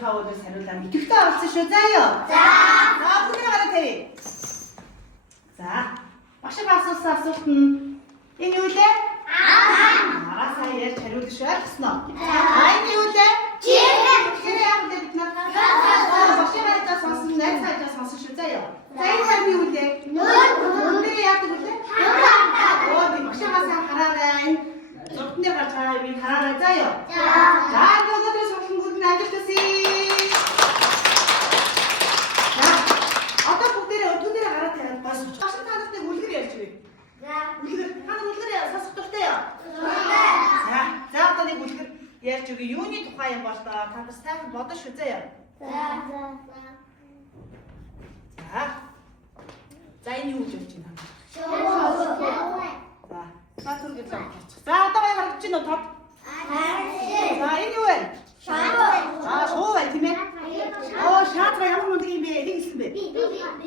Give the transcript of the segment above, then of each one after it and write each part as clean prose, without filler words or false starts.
багшийнхаа өдрөөс хариулаад идэвхтэй оролцсон шүү. За юу? За. За бүгд гараа тавь. За. Багшаа асуусан асуулт нь энэ юу лээ? Сая ярьж хариулж шаарсан уу? Энэ юу лээ? Тэгэхээр яг л бид нар багшаа сонсон, найз хайж сонсон шүү. За юу? За энэ харин юу лээ? Нүд яадаг вэ? Оо би багшаагаас хараарай. Зургтны гарч байгаа юм хараарай. За юу? За энэ өнөөдөр сонхонгууд нь ажилт үсээ. За одоо бүгдээрээ өдөртөө гараад тавиад гойсож. Багшаа та нартай үлгэр ярьж байна. Үлгэр та нар үлгэр сонсох дуртай юу? За одоо нэг үлгэр ярьж өгье. Юуны тухай юм бол та бас сайхан бодож шүү. За юу? За энэ юу гэж болж байна? За түр гэж бодчих. За одоо яг харагдаж байна уу тод? За энэ юу вэ? Шуу бай тийм ээ. Шаатра ямар мундаг юм бэ? Энийг хэлсэн бэ?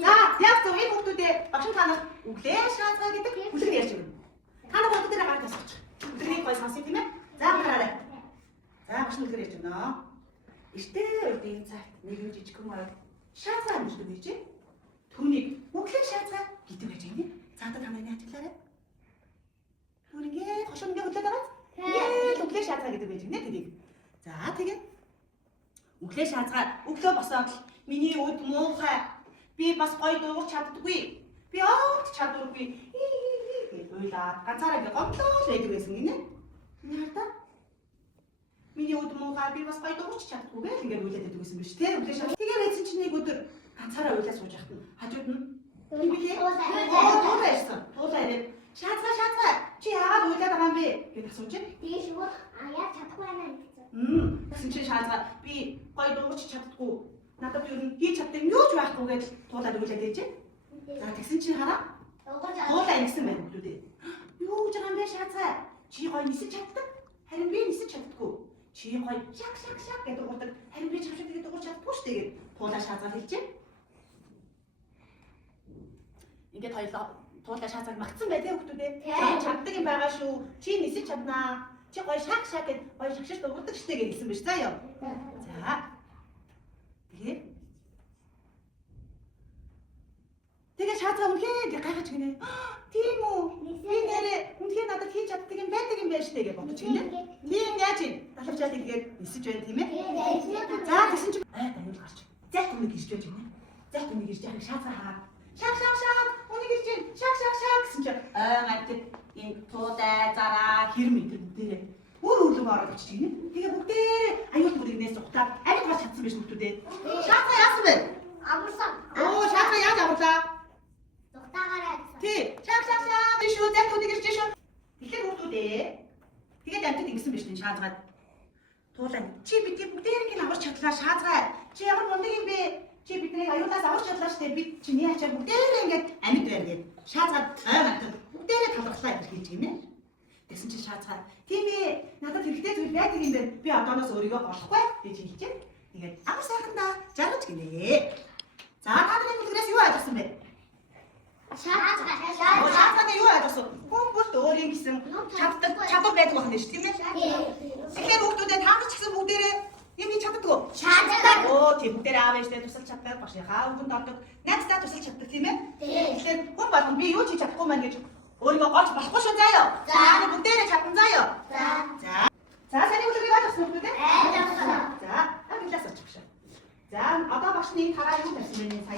За яг зөв энэ хүмүүстэй багш та нар үглээ шаатра гэдэг үлгэр ярьж өгнө. Та нар бүгд тэрэ гараад асууж. Үлгэрийг гой сонсъё тийм ээ. За хараарай. За багш үлгэр ярьж өгнө. Эртээ үеийн цагт нэгэн жижигхэн морь шаатра амжилт өгч. Түүнийг үглээ шаатра гэдэг байж юм. За та нарыг ажиглаарай. Түргээ хошонгээ хөдлөд байгаа. Үглээ шаатра гэдэг байж гинэ тэрийг. За тэгээ үглээ шаатра өглөө босоод миний өд муухай. Би бас гоё дуугарч чаддаггүй. Би огт чаддаггүй. гэж уйлаад ганцаараа ингэ гомдлоо байдаг байсан гинэ. Энэ хардаа. Миний өд муухай би бас гоё дуугарч чаддаггүй гэж ингэ уйлаад байдаг байсан биш тий. Үглээ шаатра. Тэгээ байсан чинь нэг өдөр ганцаараа уйлаад сууж байхад нь хажууд нь билээ. Туулаа ирсэн. Туулаа ирээд шаатра чи яагаад уйлаад байгаа юм бэ гэж асууж. Тэгээ шууд яа чадахгүй байна гэсэн. Тэгсэн чинь шаатра би гоё дуугарч чаддаггүй. Надад юу хийж чаддаг юм юу ч байхгүй гэж туулаад уйлаад ээж. За тэгсэн чинь хараа. Туулаа ингэсэн байна бүлүүдээ. Юу гэж байгаа юм бэ шаатра? Чи гоё нисэж чаддаг. Харин би нисэж чаддаггүй. Чи гоё шак гэдэг дуурдаг. Харин би чавшиг тэгээд дуурч чаддаггүй шүү дээ гэж туулаа шаатра хэлжээ. Ингээд хоёлоо туулаа шаацаг магтсан байдаг хүмүүдээ. Чаддаг юм байгаа шүү. Чи нисэж чаднаа. Чи гоё шак гэд гоё шагшиж дуурдаг штэ гэж хэлсэн биш заа ёо. За. Тэгээ шаацаа үнхээр гайхаж гинэ. Тийм үү? Би нэрээ үнхээр надад хийж чаддаг юм байдаг юм байна штэ гэж бодож гинэ. Тийм яаж юм? Далавчаад тэгээд нисэж байна тийм ээ. За тэгсэн чинь аюул гарч. Зайт өмнө гэрж байж гинэ. Зайт өмнө гэрж яхаг шаацаа хаа. Шак үнийг ирж чинь шак гэсэн чинь мартад энэ туудаа зараа хэр мэтэр бүгдээ өөр ороод очиж гинэ. Тэгээ бүгдээ аюул бүрийнээс ухтаад амьд гарч чадсан биш бүгдээ. Шаацаа яасан бэ? Амарсан. Шаацаа яаж амарлаа? Зугтаагаараа. Тий. Шак шүү зайт үнийг ирж шүү. Тэгэхээр бүгдээ тэгээд амьд ингэсэн биш энэ шаацгаад туулаа чи бидний бүгдээ ингэ амарч чадлаа шаацгаа чи ямар мундаг юм бэ? Чи бидний аюулаас аварч чадлаа штэ бид чиний ачаар бүгдээрээ ингээд амьд байна гэд шаацгаад мартад бүгдээрээ талархлаа гэж хэлж гинэ. Тэгсэн чинь шаацгаад тийм ээ надад хэрэгтэй зүйл байдаг юм байна. Би одооноос өөрийгөө болохгүй гэж хэлжээ. Тэгээд амар сайхандаа жаргаж гинэ. За та нарын үлгэрээс юу ойлгосон бэ? Шаацгаад юу ойлгосон? Хүмүүст өөрийн гэсэн чадвар байдаг байна шүү тийм ээ. Тэгэхээр хүүхдүүдээ та нар ч гэсэн бүгдээрээ юм хийж чаддаггүй. Чаддаг. Тийм бүгдээр аав ээжтэй тусалж чаддаг, багшийнхаа өвгөнд ордог, найздаа тусалж чаддаг тийм ээ. Тэгэхээр хүн болгон би юу ч хийж чадахгүй маань гэж өөрийгөө голж болохгүй шүү заа ёо. За бүгдээрээ чадсан заа ёо. За саний үлгэрийг ойлгосон үү те? За амглаас очих. За одоо багшны тараа юу тавьсан бэ сая?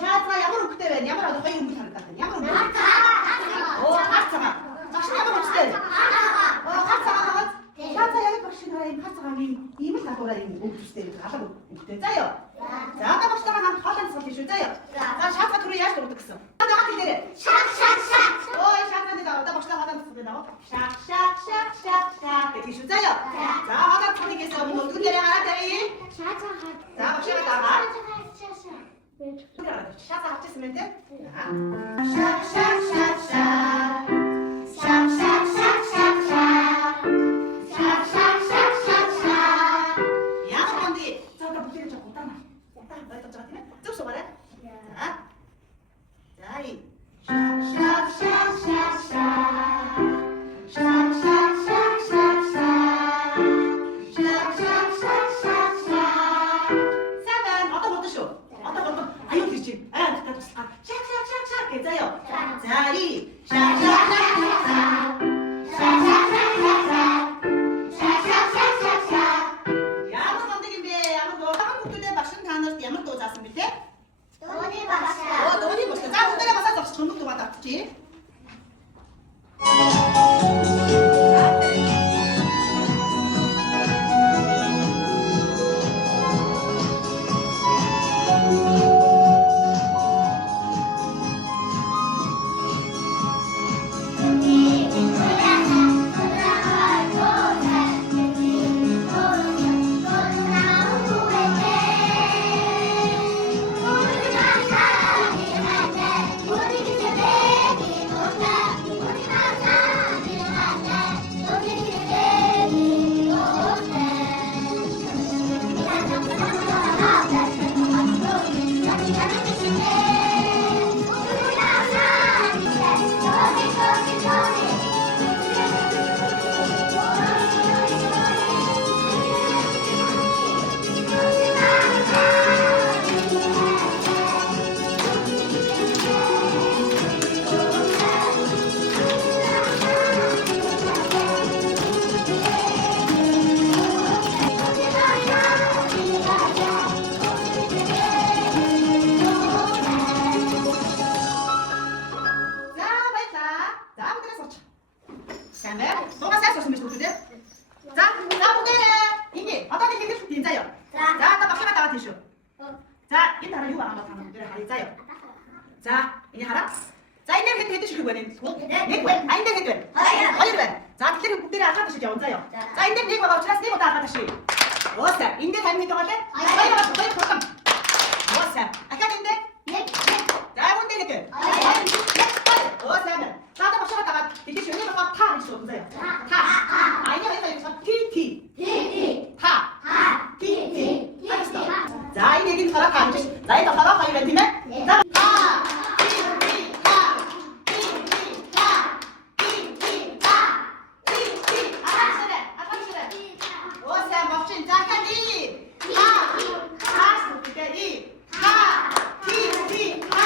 Шаацаа ямар хөвгтэй байна? Ямар одоо хоёр хөвгт харагдаад байна? Ямар хөвгт? Хацаа. Багшны ямар хөвгтэй? Хацаа. Шаацаа яг багшны тараа юм хацаа ийм л хатуураа юм өгчтэй алга өгтэй заа ёо. За одоо багштайгаа хамт хоолой цуглах шүү заа ёо. За шаацаа түрүү яаж дурдаг гэсэн? Одоо хат хэлээрэй. Шак. Шаацаа дээр одоо багштайгаа хоолой цуглах даа. Шак гэж шүү заа ёо. За хоолой цуглахээс өмнө өдгөн дээрээ гараад тавья. Шаацаа хаа. За багшаа дагаа. Шаацаа авчихсан мэн тэ? 이. 샤샤샤샤샤. Ямар сондог юм бэ? Ямар гооган бүтэдэ багш та нарт ямар дуу заасан бэ те? 돈이 박사. Дууны багш. За бүгдээрээ басаа зогсож чөмөг дуу татчихъя. 너가 쌀 수 없으면 좋거든. 자, бүгдээрээ ингэ одоо нэг хэлж тийм заяа. За, та багш надад тийш. За, энэ дараа юу байгаа та бүгдээрээ харъя заяа. За, энэ хараа. За, энэ хэд хэд шиг байна. Нэг байна. А энэ хэд байна? Хоёр байна. За, тэгэхээр бүгдээрээ алгаад шиж явна заяа. За, энэ нэг байгаа учраас нэг удаа алгаад шиж. Ууса, энэ тань хэд байгаа лээ? Хоёр програм. Ууса. Ахад энэ нэг. За, бүгд нэг. Ууса. 나도 박수 받다가 이게 전에 막 타 이렇게 쏘는데요. 타. 아니야, 여기서 TT. 타. TT. 알았어. 자, 이 얘기는 살아 가. 자, 이거 살아 가 이런 팀에. 자, 타. TT. 타. TT. 타. TT. 타. TT. 아까시래. 오세 먹진 자가니. 타. 타. 그때 이. 타. TT. 타.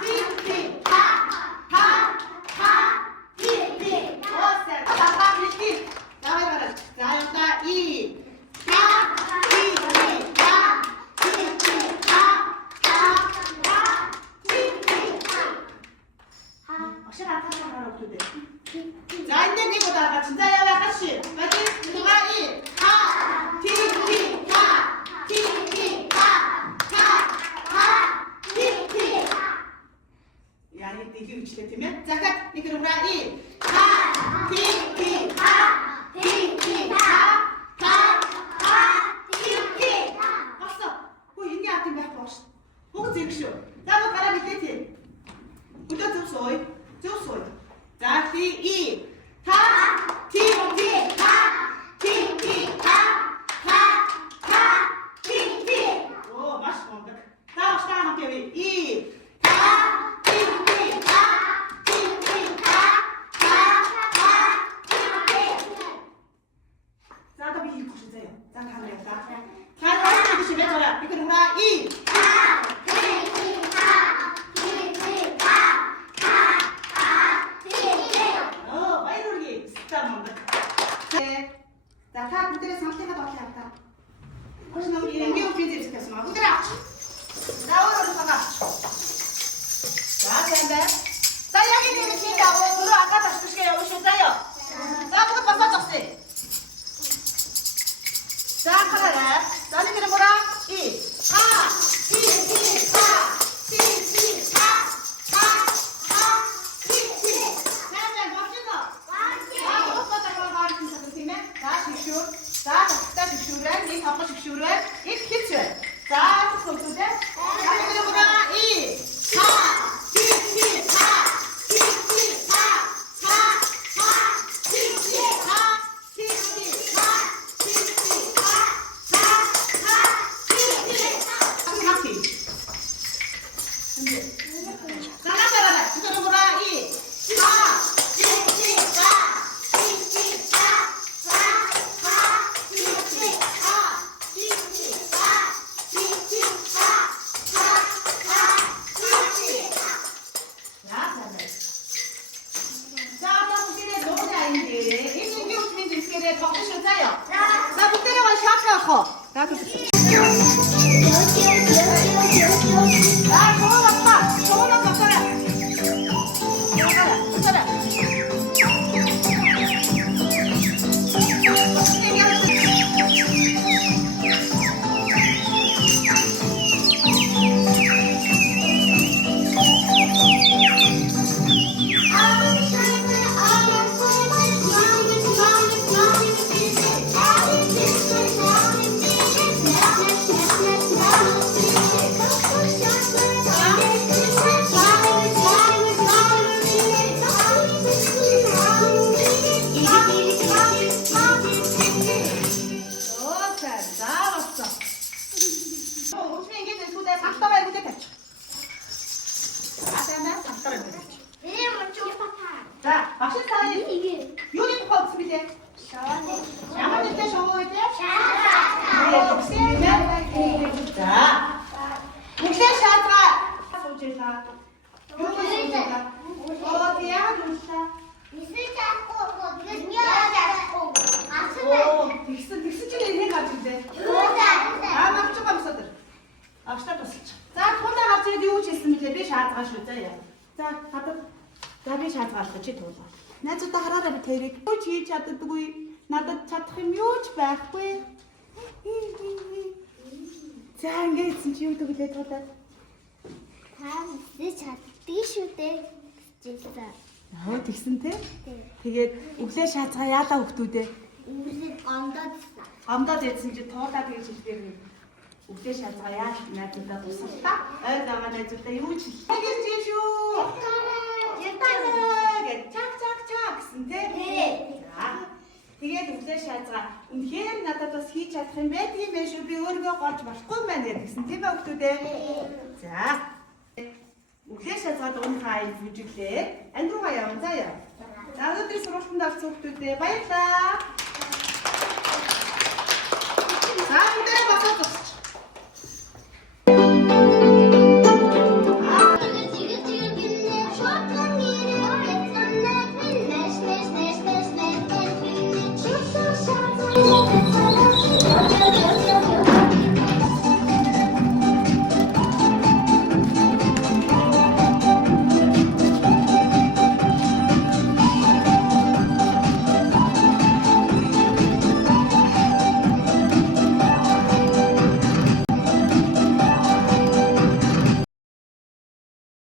TT. 타. 타. 자, 이제 이거다. 진짜야, 아가씨. 맞지? 누가 이. 타. 티티. 타. 티티. 타. 타. 타. 티티. Yani degi üçletimi. Zakat mikrogra i. Ta, ti, ti, ta, ti, ti, ta, ta, ta, ti, ti. 봤어. 뭐 있냐 아침 몇 번. 뭐가 제일 쉬워. 자, 뭐 가라 밑에. 부터 좀 소이. 좀 소이. 자, ti, i. 타, ti, ti, 타, ti, ti, 타, 타, 타, ti, ti. 오, 맛있어. 자, 시작 함께 우리 이. 타. 자, 가면 될까? 자, 다시 해주시면 저라. 이거 누구나 이. 타. 티. 타. 티. 타. 타. 타. 티. нэртэй? Ямар нэртэй шоу үү? За. Бүхлээ шаазгаа. Сууж илаа. Юу гэж илаа? Оо яагаад үлээ? Тэгсэн чинь энэ гарч ирдээ. Авч байгаа юмсаа тэр. Авчтаа тусалч. За туулаа гарч ирээд юу ч хэлсэн мөлий би шаазгаа шүү заа яа. За хадад. За би шаазгаалах чи туулаа. Найзуудаа хараарай би тэрийг. Юу ч хийж чаддаггүй. Надад чадах юм юу ч байхгүй. За ингэсэн чи юу төглөө туулаа. Аа тэгсэн те. Тэгээд өглөө шаазгаа яалаа хөвтүүдээ. Гомдоод ирсэн чи туулаа тэгж хэлбэр нэг. Өглөө шаазгаа яаж найзуудаа тусаллаа. Ой намаа найзуудаа юу ч хэлээ чи шүү. Ятаа чак гэсэн те. За. Тэгээд өглөө шаазгаа үнэхээр надад бас хийж чадах юм байх юм байна шүү. Би өөрийгөө голж болохгүй юм байна гэсэн тийм ээ хөвтүүдээ. За. Өглөө шаазгаа дуунхаа ин бүжиглээ. Ангиугаа явна заяа. За өнөөдөр сургалтанд орсон хүүхдүүдээ баярлалаа. За бүгдээ босоод